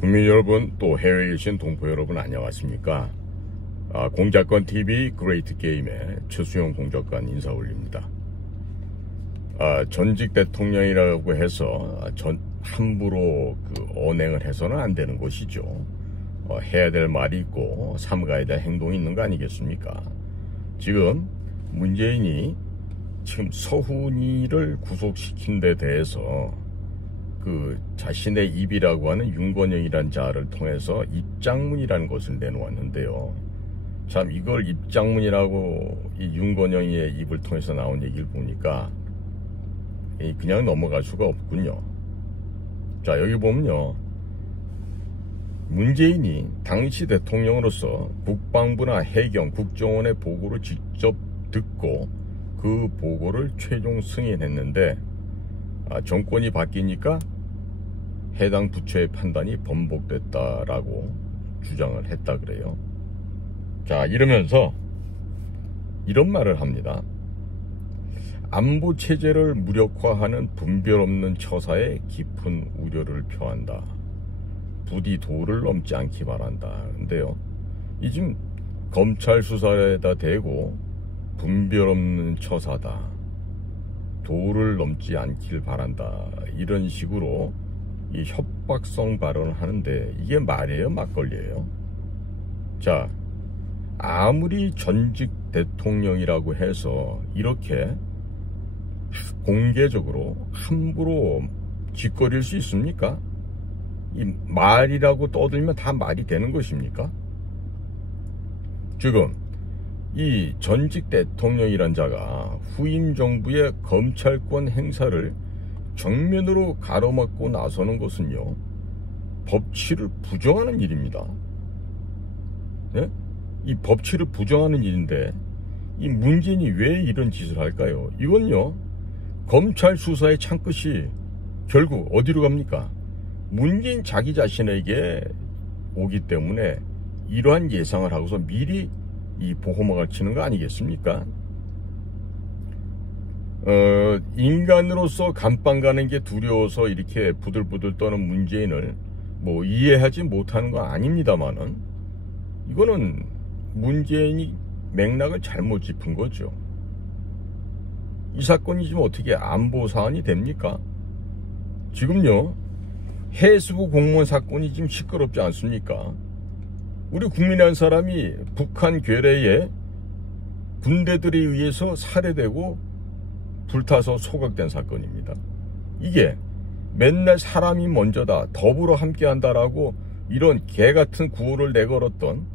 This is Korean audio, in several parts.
국민 여러분, 또 해외에 계신 동포 여러분 안녕하십니까? 공작권 TV 그레이트 게임의 최수영 공작관 인사 올립니다. 전직 대통령이라고 해서 함부로 언행을 해서는 안 되는 것이죠. 해야 될 말이 있고 삼가야 될 행동이 있는 거 아니겠습니까? 지금 문재인이 지금 서훈이를 구속시킨 데 대해서 자신의 입이라고 하는 윤건영이라는 자를 통해서 입장문이라는 것을 내놓았는데요. 참 이걸 입장문이라고 이 윤건영의 입을 통해서 나온 얘기를 보니까 그냥 넘어갈 수가 없군요. 자, 여기 보면요, 문재인이 당시 대통령으로서 국방부나 해경, 국정원의 보고를 직접 듣고 그 보고를 최종 승인했는데 정권이 바뀌니까 해당 부처의 판단이 번복됐다라고 주장을 했다 그래요. 자, 이러면서 이런 말을 합니다. 안보 체제를 무력화하는 분별 없는 처사에 깊은 우려를 표한다. 부디 도를 넘지 않기 바란다. 근데요, 이 지금 검찰 수사에다 대고 분별 없는 처사다, 도를 넘지 않길 바란다, 이런 식으로 이 협박성 발언을 하는데 이게 말이에요, 막걸리예요? 자, 아무리 전직 대통령이라고 해서 이렇게 공개적으로 함부로 짓거릴 수 있습니까? 이 말이라고 떠들면 다 말이 되는 것입니까? 지금 이 전직 대통령이란 자가 후임 정부의 검찰권 행사를 정면으로 가로막고 나서는 것은요, 법치를 부정하는 일입니다. 네? 이 법치를 부정하는 일인데 이 문재인이 왜 이런 짓을 할까요? 이건요, 검찰 수사의 창끝이 결국 어디로 갑니까? 문재인 자기 자신에게 오기 때문에 이러한 예상을 하고서 미리 이 보호막을 치는 거 아니겠습니까? 인간으로서 감방 가는 게 두려워서 이렇게 부들부들 떠는 문재인을 이해하지 못하는 건 아닙니다만은, 이거는 문재인이 맥락을 잘못 짚은 거죠. 이 사건이 지금 어떻게 안보 사안이 됩니까? 지금요, 해수부 공무원 사건이 지금 시끄럽지 않습니까? 우리 국민의 한 사람이 북한 괴뢰에 군대들에 의해서 살해되고 불타서 소각된 사건입니다. 이게 맨날 사람이 먼저다, 더불어 함께한다라고 이런 개같은 구호를 내걸었던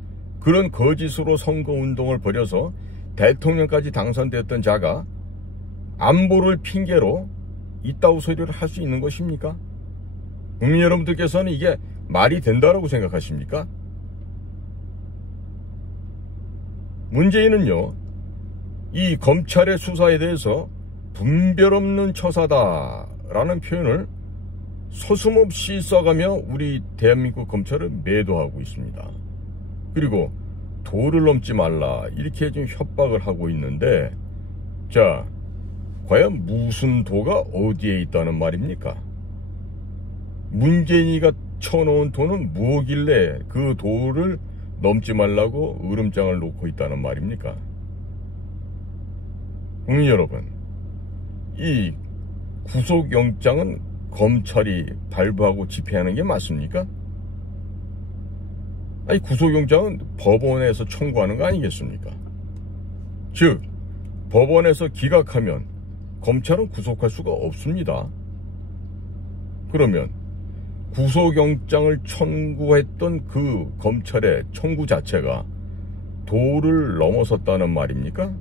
그런 거짓으로 선거운동을 벌여서 대통령까지 당선됐던 자가 안보를 핑계로 이따구 소리를 할 수 있는 것입니까? 국민 여러분들께서는 이게 말이 된다라고 생각하십니까? 문재인은요, 이 검찰의 수사에 대해서 분별 없는 처사다라는 표현을 서슴없이 써가며 우리 대한민국 검찰을 매도하고 있습니다. 그리고 도를 넘지 말라, 이렇게 좀 협박을 하고 있는데, 자, 과연 무슨 도가 어디에 있다는 말입니까? 문재인이가 쳐놓은 도는 무엇길래 그 도를 넘지 말라고 으름장을 놓고 있다는 말입니까? 국민 여러분, 이 구속영장은 검찰이 발부하고 집행하는 게 맞습니까? 아니, 구속영장은 법원에서 청구하는 거 아니겠습니까? 즉, 법원에서 기각하면 검찰은 구속할 수가 없습니다. 그러면 구속영장을 청구했던 그 검찰의 청구 자체가 도를 넘어섰다는 말입니까?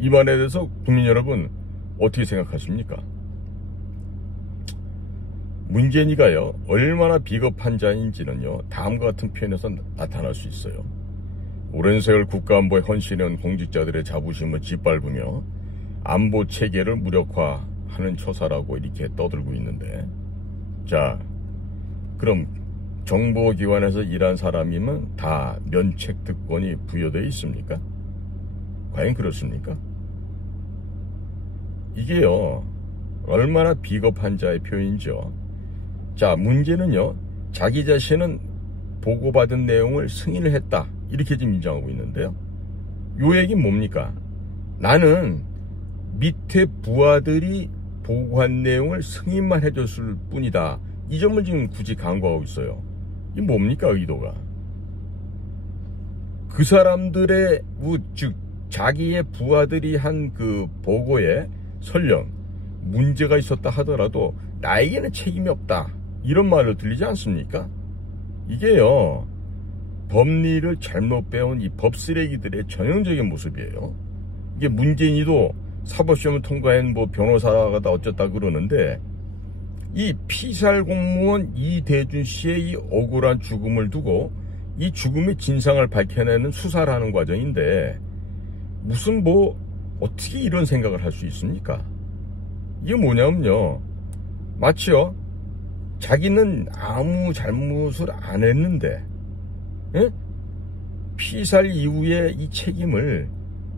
이 말에 대해서 국민 여러분 어떻게 생각하십니까? 문재인이가요, 얼마나 비겁한 자인지는요, 다음과 같은 표현에서 나타날 수 있어요. 오랜 세월 국가안보에 헌신한 공직자들의 자부심을 짓밟으며 안보 체계를 무력화하는 처사라고 이렇게 떠들고 있는데, 자, 그럼 정보기관에서 일한 사람이면 다 면책특권이 부여되어 있습니까? 과연 그렇습니까? 이게요, 얼마나 비겁한 자의 표현이죠. 자, 문제는요, 자기 자신은 보고받은 내용을 승인을 했다, 이렇게 지금 인정하고 있는데요. 요 얘기는 뭡니까? 나는 밑에 부하들이 보고한 내용을 승인만 해줬을 뿐이다, 이 점을 지금 굳이 강조하고 있어요. 이게 뭡니까, 의도가? 그 사람들의, 즉 자기의 부하들이 한 그 보고에 설령 문제가 있었다 하더라도 나에게는 책임이 없다, 이런 말을 들리지 않습니까? 이게요, 법리를 잘못 배운 이 법쓰레기들의 전형적인 모습이에요. 이게 문재인이도 사법시험을 통과한 뭐 변호사가 다 어쩌다 그러는데, 이 피살 공무원 이대준 씨의 이 억울한 죽음을 두고 이 죽음의 진상을 밝혀내는 수사를 하는 과정인데, 무슨 뭐 어떻게 이런 생각을 할 수 있습니까? 이게 뭐냐면요, 마치요, 자기는 아무 잘못을 안 했는데, 예? 피살 이후에 이 책임을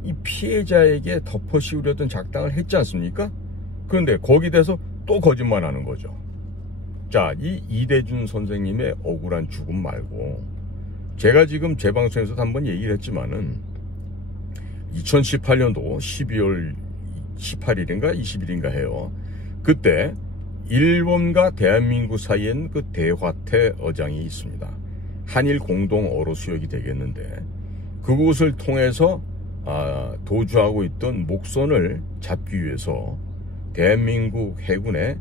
이 피해자에게 덮어씌우려던 작당을 했지 않습니까? 그런데 거기에 대해서 또 거짓말하는 거죠. 자, 이 이대준 선생님의 억울한 죽음 말고, 제가 지금 제 방송에서도 한번 얘기를 했지만은 2018년도 12월 18일인가 20일인가 해요. 그때 일본과 대한민국 사이엔 그 대화태 어장이 있습니다. 한일 공동 어로 수역이 되겠는데, 그곳을 통해서 도주하고 있던 목선을 잡기 위해서 대한민국 해군의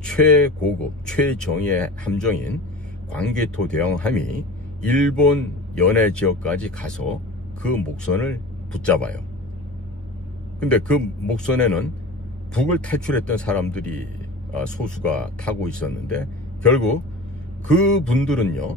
최고급 최정예 함정인 광개토 대왕함이 일본 연해 지역까지 가서 그 목선을 붙잡아요. 근데 그 목선에는 북을 탈출했던 사람들이 소수가 타고 있었는데, 결국 그 분들은요,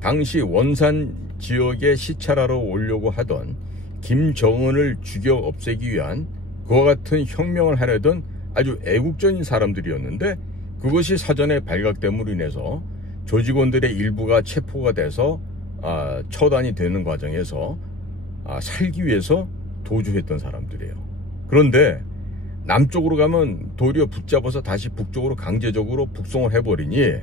당시 원산 지역에 시찰하러 오려고 하던 김정은을 죽여 없애기 위한 그와 같은 혁명을 하려던 아주 애국적인 사람들이었는데, 그것이 사전에 발각됨으로 인해서 조직원들의 일부가 체포가 돼서 처단이 되는 과정에서 살기 위해서 도주했던 사람들이에요. 그런데 남쪽으로 가면 도리어 붙잡아서 다시 북쪽으로 강제적으로 북송을 해버리니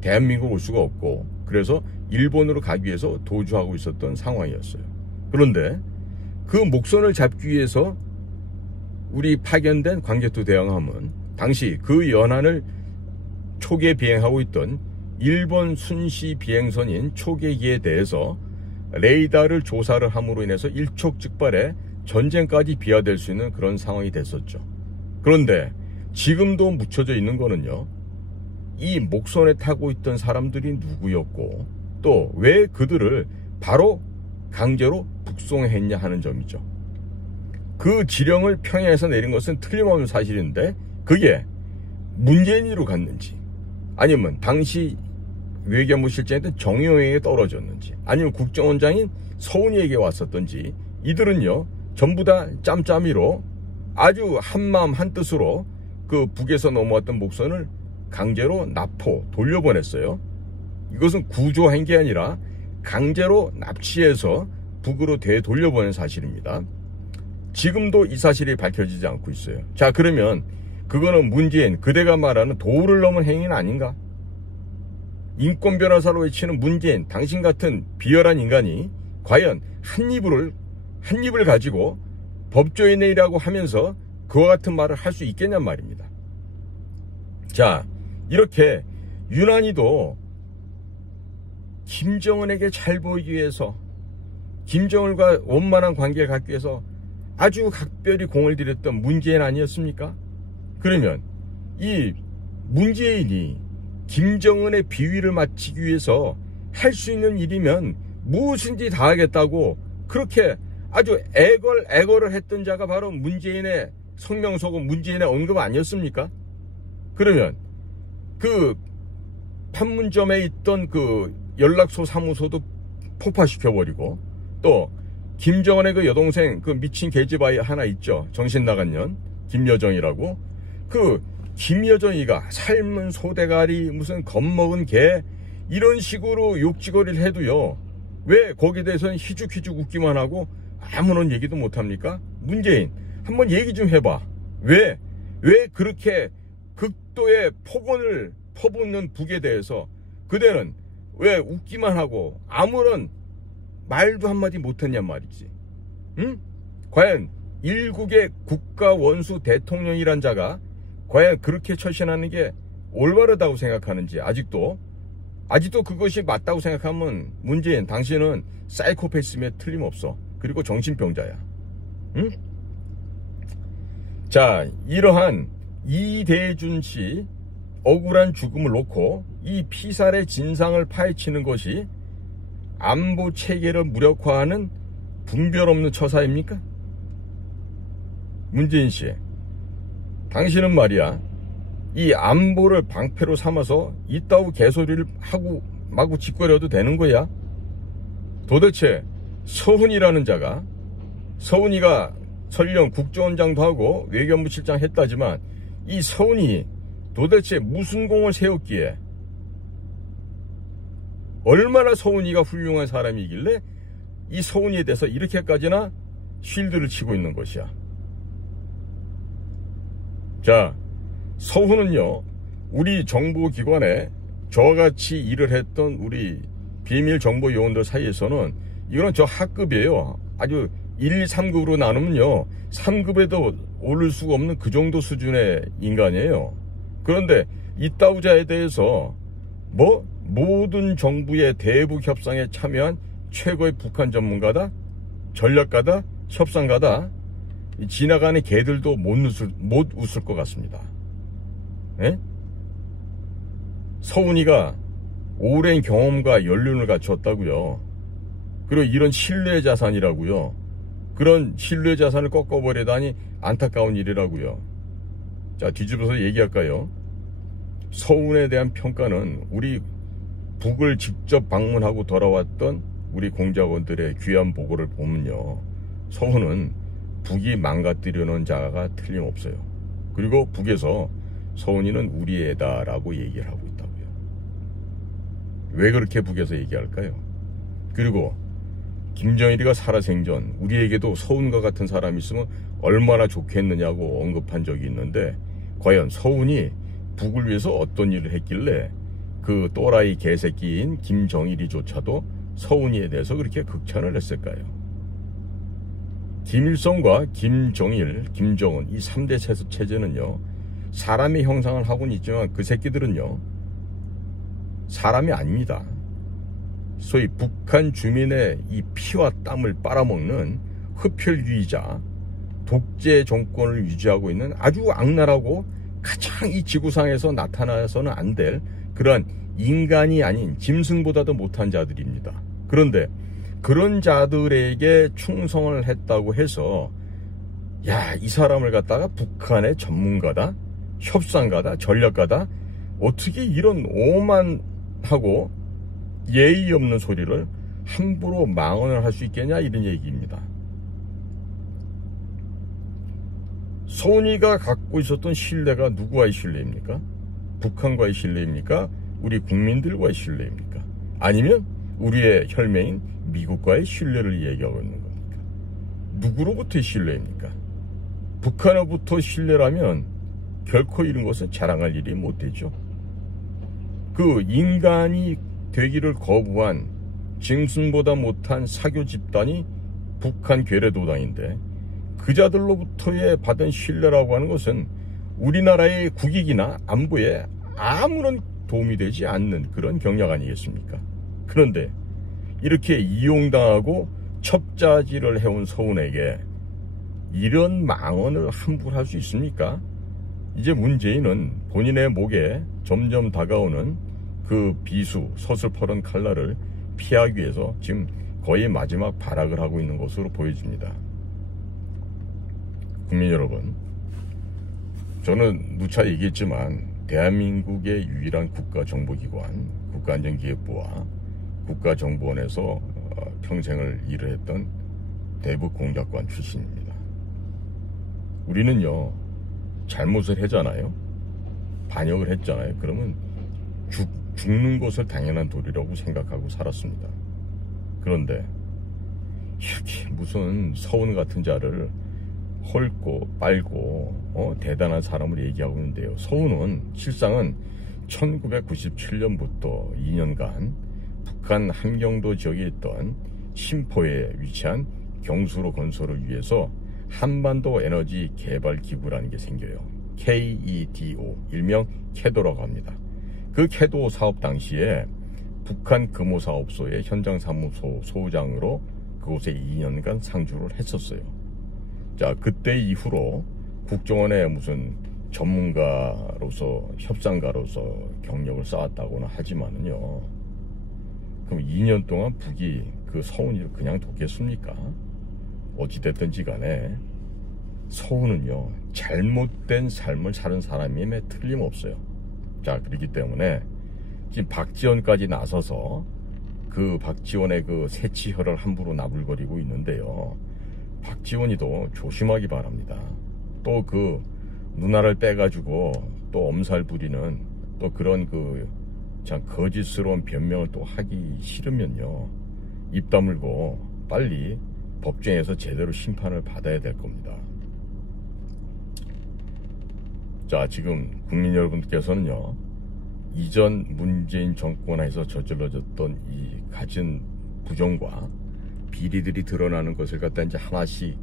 대한민국 올 수가 없고, 그래서 일본으로 가기 위해서 도주하고 있었던 상황이었어요. 그런데 그 목선을 잡기 위해서 우리 파견된 광개토 대왕함은 당시 그 연안을 초계 비행하고 있던 일본 순시 비행선인 초계기에 대해서 레이더를 조사를 함으로 인해서 일촉즉발의 전쟁까지 비화될 수 있는 그런 상황이 됐었죠. 그런데 지금도 묻혀져 있는 거는요, 이 목선에 타고 있던 사람들이 누구였고 또 왜 그들을 바로 강제로 북송했냐 하는 점이죠. 그 지령을 평양에서 내린 것은 틀림없는 사실인데, 그게 문재인으로 갔는지, 아니면 당시 외교부 실장이었던 정의용에게 떨어졌는지, 아니면 국정원장인 서훈이에게 왔었던지, 이들은요 전부 다 짬짬이로 아주 한마음 한뜻으로 그 북에서 넘어왔던 목선을 강제로 납포 돌려보냈어요. 이것은 구조한 게 아니라 강제로 납치해서 북으로 되돌려보낸 사실입니다. 지금도 이 사실이 밝혀지지 않고 있어요. 자, 그러면 그거는 문재인, 그대가 말하는 도를 넘은 행위는 아닌가? 인권 변호사로 외치는 문재인, 당신 같은 비열한 인간이 과연 한 입을 가지고 법조인이라고 하면서 그와 같은 말을 할 수 있겠냔 말입니다. 자, 이렇게 유난히도 김정은에게 잘 보이기 위해서, 김정은과 원만한 관계를 갖기 위해서 아주 각별히 공을 들였던 문재인 아니었습니까? 그러면 이 문재인이 김정은의 비위를 맞추기 위해서 할 수 있는 일이면 무엇인지 다 하겠다고 그렇게 아주 애걸애걸을 했던 자가 바로 문재인의 성명서고 문재인의 언급 아니었습니까? 그러면 그 판문점에 있던 그 연락소 사무소도 폭파시켜버리고, 또 김정은의 그 여동생 그 미친 계집아이 하나 있죠, 정신 나간 년 김여정이라고, 그 김여정이가 삶은 소대가리 무슨 겁먹은 개 이런 식으로 욕지거리를 해도요, 왜 거기에 대해서는 희죽희죽 웃기만 하고 아무런 얘기도 못합니까? 문재인 한번 얘기 좀 해봐. 왜 그렇게 극도의 폭언을 퍼붓는 북에 대해서 그대는 왜 웃기만 하고 아무런 말도 한마디 못했냔 말이지. 응? 과연 일국의 국가 원수 대통령이란 자가 과연 그렇게 처신하는 게 올바르다고 생각하는지, 아직도 그것이 맞다고 생각하면 문재인, 당신은 사이코패스임에 틀림없어. 그리고 정신병자야. 응? 자, 이러한 이대준 씨 억울한 죽음을 놓고 이 피살의 진상을 파헤치는 것이 안보 체계를 무력화하는 분별 없는 처사입니까? 문재인 씨, 당신은 말이야, 이 안보를 방패로 삼아서 이따구 개소리를 하고 마구 짓거려도 되는 거야? 도대체 서훈이라는 자가, 서훈이가 설령 국정원장도 하고 외교부 실장 했다지만 이 서훈이 도대체 무슨 공을 세웠기에, 얼마나 서훈이가 훌륭한 사람이길래 이 서훈이에 대해서 이렇게까지나 쉴드를 치고 있는 것이야. 자, 서훈은요, 우리 정보기관에 저와 같이 일을 했던 우리 비밀 정보 요원들 사이에서는 이거는 저 하급이에요. 아주 1, 2, 3급으로 나누면요, 3급에도 오를 수가 없는 그 정도 수준의 인간이에요. 그런데 이따우자에 대해서 모든 정부의 대북 협상에 참여한 최고의 북한 전문가다, 전략가다, 협상가다, 지나가는 개들도 못 웃을 것 같습니다. 에? 서훈이가 오랜 경험과 연륜을 갖췄다고요. 그리고 이런 신뢰 자산이라고요. 그런 신뢰 자산을 꺾어버리다니 안타까운 일이라고요. 자, 뒤집어서 얘기할까요? 서훈에 대한 평가는 우리 북을 직접 방문하고 돌아왔던 우리 공작원들의 귀한 보고를 보면요, 서훈은 북이 망가뜨려놓은 자가 틀림없어요. 그리고 북에서 서훈이는 우리 애다라고 얘기를 하고 있다고요. 왜 그렇게 북에서 얘기할까요? 그리고 김정일이가 살아생전 우리에게도 서훈과 같은 사람이 있으면 얼마나 좋겠느냐고 언급한 적이 있는데, 과연 서훈이 북을 위해서 어떤 일을 했길래 그 또라이 개새끼인 김정일이조차도 서훈이에 대해서 그렇게 극찬을 했을까요? 김일성과 김정일, 김정은, 이 3대 체제는요, 사람의 형상을 하고는 있지만 그 새끼들은요, 사람이 아닙니다. 소위 북한 주민의 이 피와 땀을 빨아먹는 흡혈주의자, 독재 정권을 유지하고 있는 아주 악랄하고 가장 이 지구상에서 나타나서는 안 될 그러한 인간이 아닌 짐승보다도 못한 자들입니다. 그런데 그런 자들에게 충성을 했다고 해서, 야, 이 사람을 갖다가 북한의 전문가다, 협상가다, 전략가다, 어떻게 이런 오만하고 예의 없는 소리를 함부로 망언을 할 수 있겠냐, 이런 얘기입니다. 서훈이가 갖고 있었던 신뢰가 누구와의 신뢰입니까? 북한과의 신뢰입니까? 우리 국민들과의 신뢰입니까? 아니면 우리의 혈맹인 미국과의 신뢰를 얘기하고 있는 겁니까? 누구로부터의 신뢰입니까? 북한으로부터 신뢰라면 결코 이런 것은 자랑할 일이 못 되죠. 그 인간이 되기를 거부한 짐승보다 못한 사교 집단이 북한 괴뢰도당인데, 그자들로부터의 받은 신뢰라고 하는 것은 우리나라의 국익이나 안보에 아무런 도움이 되지 않는 그런 경력 아니겠습니까? 그런데 이렇게 이용당하고 첩자지를 해온 서훈에게 이런 망언을 함부로 할 수 있습니까? 이제 문재인은 본인의 목에 점점 다가오는 그 비수, 서슬퍼런 칼날을 피하기 위해서 지금 거의 마지막 발악을 하고 있는 것으로 보여집니다. 국민 여러분, 저는 누차 얘기했지만 대한민국의 유일한 국가정보기관 국가안전기획부와 국가정보원에서 평생을 일을 했던 대북공작관 출신입니다. 우리는요, 잘못을 했잖아요, 반역을 했잖아요. 그러면 죽는 것을 당연한 도리라고 생각하고 살았습니다. 그런데 이렇게 무슨 서훈 같은 자를 헐고 빨고 대단한 사람을 얘기하고 있는데요, 서훈은 실상은 1997년부터 2년간 북한 함경도 지역에 있던 심포에 위치한 경수로 건설을 위해서 한반도 에너지 개발 기구라는 게 생겨요. KEDO, 일명 캐도라고 합니다. 그 캐도 사업 당시에 북한 금호사업소의 현장사무소 소장으로 그곳에 2년간 상주를 했었어요. 자, 그때 이후로 국정원의 무슨 전문가로서 협상가로서 경력을 쌓았다고는 하지만은요, 그럼 2년 동안 북이 그 서훈이를 그냥 뒀겠습니까? 어찌됐든지 간에 서훈은요, 잘못된 삶을 사는 사람임에 틀림없어요. 자, 그렇기 때문에 지금 박지원까지 나서서 그 박지원의 그 새치혈을 함부로 나불거리고 있는데요, 박지원이도 조심하기 바랍니다. 또 그 누나를 빼가지고 또 엄살 부리는 또 그런 그 참 거짓스러운 변명을 또 하기 싫으면요, 입 다물고 빨리 법정에서 제대로 심판을 받아야 될 겁니다. 자, 지금 국민 여러분께서는요, 이전 문재인 정권에서 저질러졌던 이 갖은 부정과 비리들이 드러나는 것을 갖다 이제 하나씩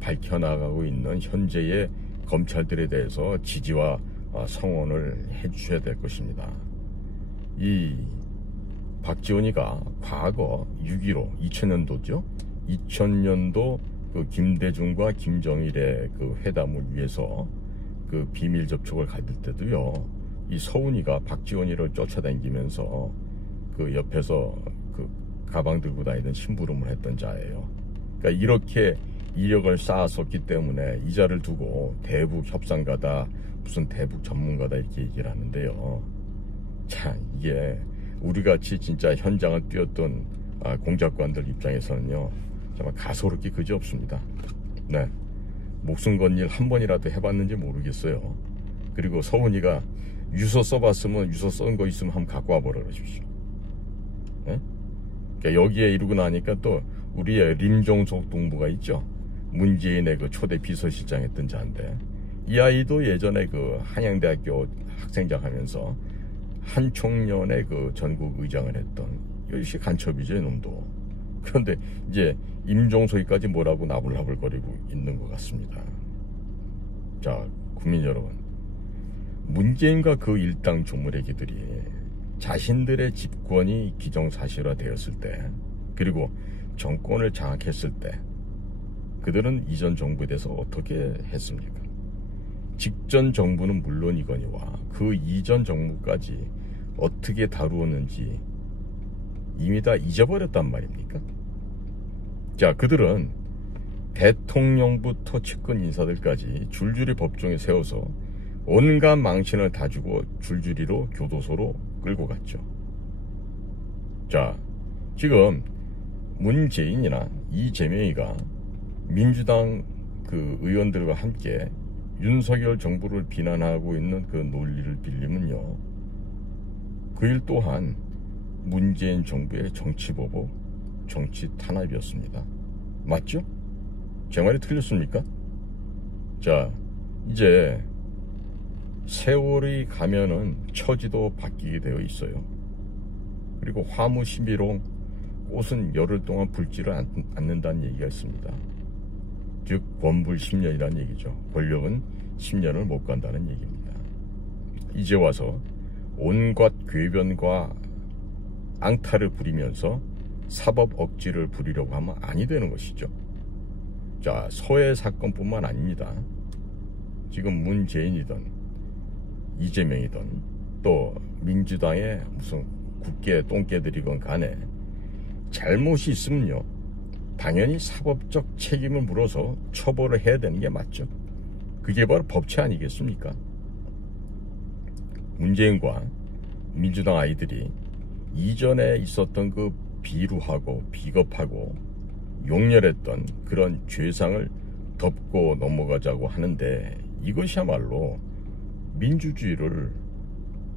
밝혀나가고 있는 현재의 검찰들에 대해서 지지와 성원을 해주셔야 될 것입니다. 이 박지원이가 과거 6.15 2000년도죠. 2000년도 그 김대중과 김정일의 그 회담을 위해서 그 비밀 접촉을 가질 때도요, 이 서훈이가 박지원이를 쫓아다니면서 그 옆에서 그 가방 들고 다니던 심부름을 했던 자예요. 그러니까 이렇게 이력을 쌓았었기 때문에 이 자를 두고 대북 협상가다, 무슨 대북 전문가다 이렇게 얘기를 하는데요. 자, 이게 우리같이 진짜 현장을 뛰었던 공작관들 입장에서는요, 정말 가소롭기 그지없습니다. 네, 목숨 건 일 한 번이라도 해봤는지 모르겠어요. 그리고 서훈이가 유서 써봤으면 유서 쓴 거 있으면 한번 갖고 와보라 그러십시오. 네? 그러니까 여기에 이러고 나니까 또 우리의 림종석 동부가 있죠. 문재인의 그 초대 비서실장 했던 자인데, 이 아이도 예전에 그 한양대학교 학생장 하면서 한 총련의 그 전국 의장을 했던 이것이 간첩이죠, 이놈도. 그런데 이제 임종석이까지 뭐라고 나불나불거리고 있는 것 같습니다. 자, 국민 여러분, 문재인과 그 일당 조무래기들이 자신들의 집권이 기정사실화 되었을 때, 그리고 정권을 장악했을 때 그들은 이전 정부에 대해서 어떻게 했습니까? 직전 정부는 물론이거니와 그 이전 정부까지 어떻게 다루었는지 이미 다 잊어버렸단 말입니까? 자, 그들은 대통령부터 측근 인사들까지 줄줄이 법정에 세워서 온갖 망신을 다 주고 줄줄이로 교도소로 끌고 갔죠. 자, 지금 문재인이나 이재명이가 민주당 그 의원들과 함께 윤석열 정부를 비난하고 있는 그 논리를 빌리면요, 그 일 또한 문재인 정부의 정치보복, 정치 탄압이었습니다. 맞죠? 제 말이 틀렸습니까? 자, 이제 세월이 가면은 처지도 바뀌게 되어 있어요. 그리고 화무 신비로 꽃은 열흘 동안 불지를 않는다는 얘기가 있습니다. 즉 권불 10년이라는 얘기죠. 권력은 10년을 못 간다는 얘기입니다. 이제 와서 온갖 궤변과 앙탈을 부리면서 사법 억지를 부리려고 하면 아니 되는 것이죠. 자, 서해 사건뿐만 아닙니다. 지금 문재인이든 이재명이든 또 민주당의 무슨 국회 똥개들이건 간에 잘못이 있으면요, 당연히 사법적 책임을 물어서 처벌을 해야 되는 게 맞죠. 그게 바로 법치 아니겠습니까? 문재인과 민주당 아이들이 이전에 있었던 그 비루하고 비겁하고 용렬했던 그런 죄상을 덮고 넘어가자고 하는데, 이것이야말로 민주주의를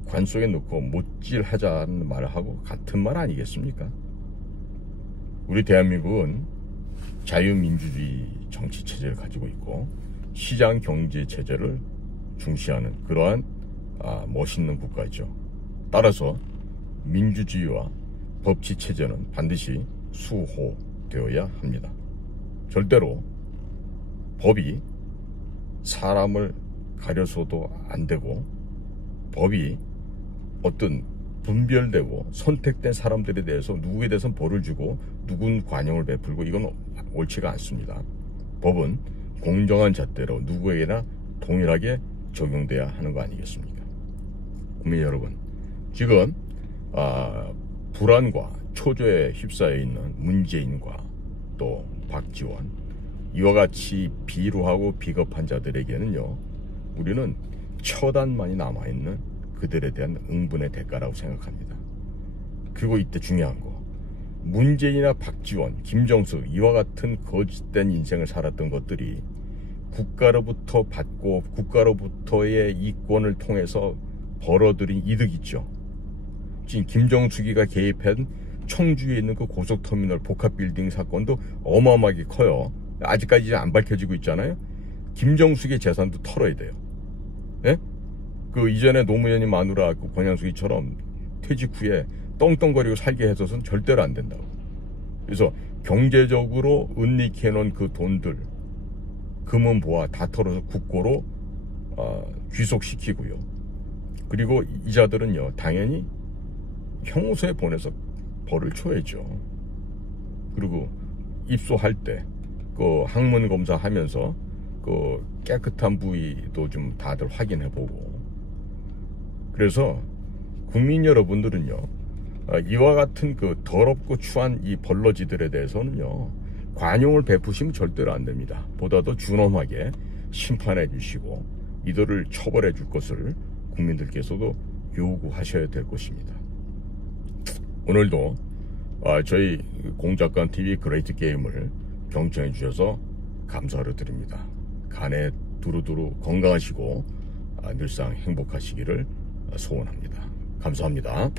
관 속에 넣고 못질하자는 말을 하고 같은 말 아니겠습니까? 우리 대한민국은 자유민주주의 정치체제를 가지고 있고 시장 경제 체제를 중시하는 그러한 멋있는 국가죠. 따라서 민주주의와 법치 체제는 반드시 수호되어야 합니다. 절대로 법이 사람을 가려서도 안 되고, 법이 어떤 분별되고 선택된 사람들에 대해서 누구에 대해서는 벌을 주고 누군 관용을 베풀고, 이건 옳지가 않습니다. 법은 공정한 잣대로 누구에게나 동일하게 적용돼야 하는 거 아니겠습니까? 국민 여러분, 지금 불안과 초조에 휩싸여 있는 문재인과 또 박지원, 이와 같이 비루하고 비겁한 자들에게는요, 우리는 처단만이 남아있는 그들에 대한 응분의 대가라고 생각합니다. 그리고 이때 중요한 거, 문재인이나 박지원, 김정숙, 이와 같은 거짓된 인생을 살았던 것들이 국가로부터 받고 국가로부터의 이권을 통해서 벌어들인 이득 있죠. 지금 김정숙이가 개입한 청주에 있는 그 고속터미널 복합빌딩 사건도 어마어마하게 커요. 아직까지 안 밝혀지고 있잖아요. 김정숙의 재산도 털어야 돼요. 예? 그 이전에 노무현이 마누라 그 권양숙이처럼 퇴직 후에 떵떵거리고 살게 해서는 절대로 안 된다고. 그래서 경제적으로 은닉해 놓은 그 돈들, 금은 보아 다 털어서 국고로 귀속시키고요. 그리고 이자들은요, 당연히 형무소에 보내서 벌을 줘야죠. 그리고 입소할 때 그 항문 검사하면서 그 깨끗한 부위도 좀 다들 확인해보고. 그래서 국민 여러분들은요, 이와 같은 그 더럽고 추한 이 벌러지들에 대해서는요, 관용을 베푸시면 절대로 안 됩니다. 보다도 준엄하게 심판해 주시고 이들을 처벌해 줄 것을 국민들께서도 요구하셔야 될 것입니다. 오늘도 저희 공작관TV 그레이트 게임을 경청해 주셔서 감사를 드립니다. 간에 두루두루 건강하시고 늘상 행복하시기를 소원합니다. 감사합니다.